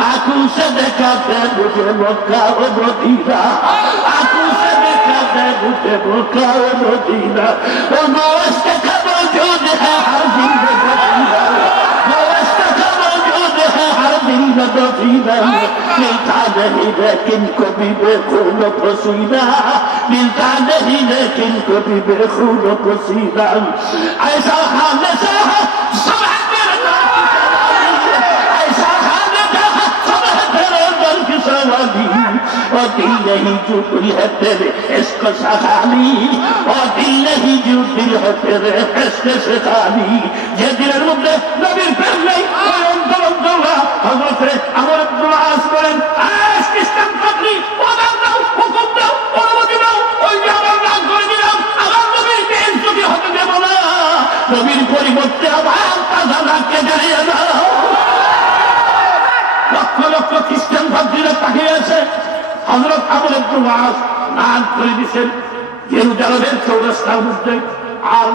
آنکھوں سے دیکھا ہے مجھے مکہ و مدینہ آنکھوں سے دیکھا ہے مجھے مکہ و مدینہ وہ موج کے خبر جو ہے ہر زندگی بطينا للتعالى هناك الكبي بيخون عشق سخالي وبالله جود الهدر খ্রিস্টান তাকিয়ে আছে হজরত একটু মাস করে দিচ্ছেন চৌরাস্তার মধ্যে আর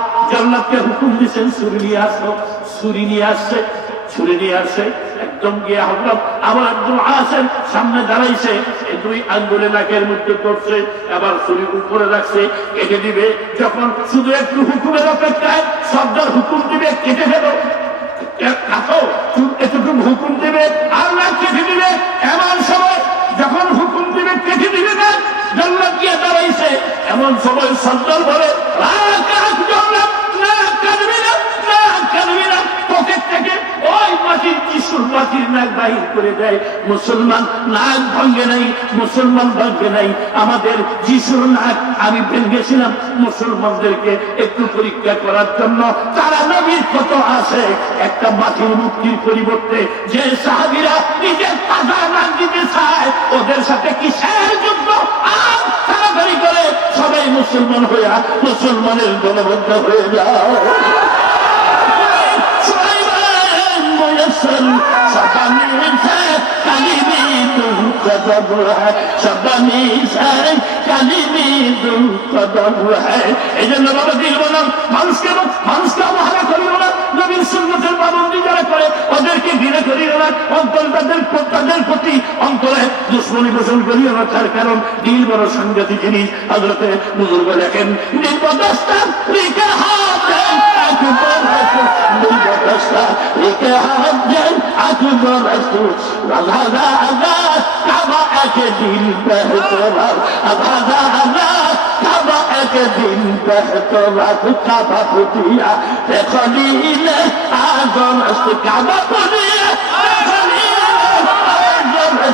হুকুম দিচ্ছেন নিয়ে আসো নিয়ে আসছে, ছুরি নিয়ে আসছে। একদম গিয়ে হজরত আসেন সামনে দাঁড়াইছে দুই আঙ্গুলে নাকের মধ্যে করছে আবার ছুরি উপরে রাখছে, কেটে দিবে। যখন শুধু একটু হুকুমের অপেক্ষায় সর্দার হুকুম দিবে, কেটে ফেলো। কাটো এতটুকু হুকুম দিবে আল্লাহ কেটে দিবে এমন সময় যখন হুকুম দিবে কেটে দিবে না জল্লাদ গিয়ে দাঁড়াইছে এমন সময় সন্তান বলে থেকে ওই বাহির করে দেয়। মুসলমান নাই মুসলমান নাই। আমাদের যিশুর নাক আমি ভেঙ্গেছিলাম মুসলমানদেরকে একটু পরীক্ষা করার জন্য। নবীর কত আছে? একটা বাতিল মুক্তির পরিবর্তে যে সাহাবিরা নিজের তাজা নাম দিতে চায়, ওদের সাথে কিসের যুদ্ধ? তাড়াতাড়ি করে সবাই মুসলমান হইয়া মুসলমানের দলবদ্ধ হয়ে যাও قدم এই জন্য বাবা দিল মানুষকে দুশ্মনী পোষণ করিও না তার কারণ দিল বড় জিনিস। হজরতে বুজুর্গ লেখেন নির্বদস্তা, রিকে হাত কাবা এক দিল বেহতরা রাধা রাধা কাবা এক দিল বেহতরা কাবা কাবা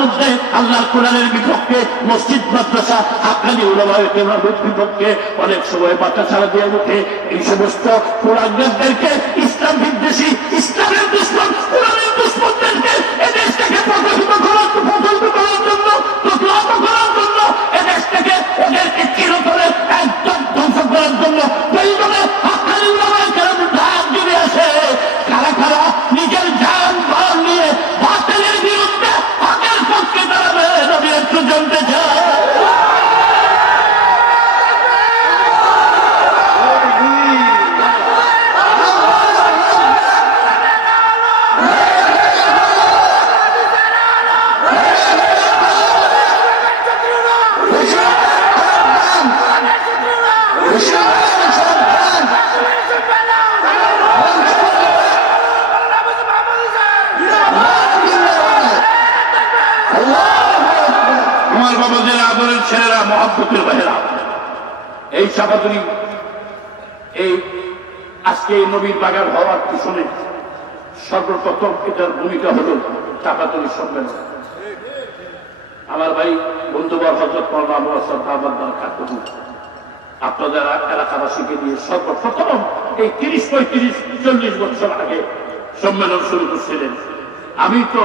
মধ্যে আল্লাহ কোরআনের বিপক্ষে মসজিদ, মাদ্রাসা হাকানি উলামায় কেমাবের বিপক্ষে অনেক সময় বাচ্চা ছাড়া দিয়ে উঠে। এই সমস্ত কোরআনদেরকে ইসলাম বিদ্বেষী, ইসলামের দুশ্মন আমার আদরের ছেলেরা, মহাব্বতের বাহেরা এই এই আজকে এই নবীর হওয়ার পিছনে সর্বপ্রথম এটার ভূমিকা হল চাপাতুলির সম্মেলন। আমার ভাই, বন্ধুবার হজরত মৌলানা শ্রদ্ধাবাদ কাকুর আপনাদের এলাকাবাসীকে নিয়ে সর্বপ্রথম এই তিরিশ, পঁয়ত্রিশ, চল্লিশ বছর আগে সম্মেলন শুরু করছিলেন। আমি তো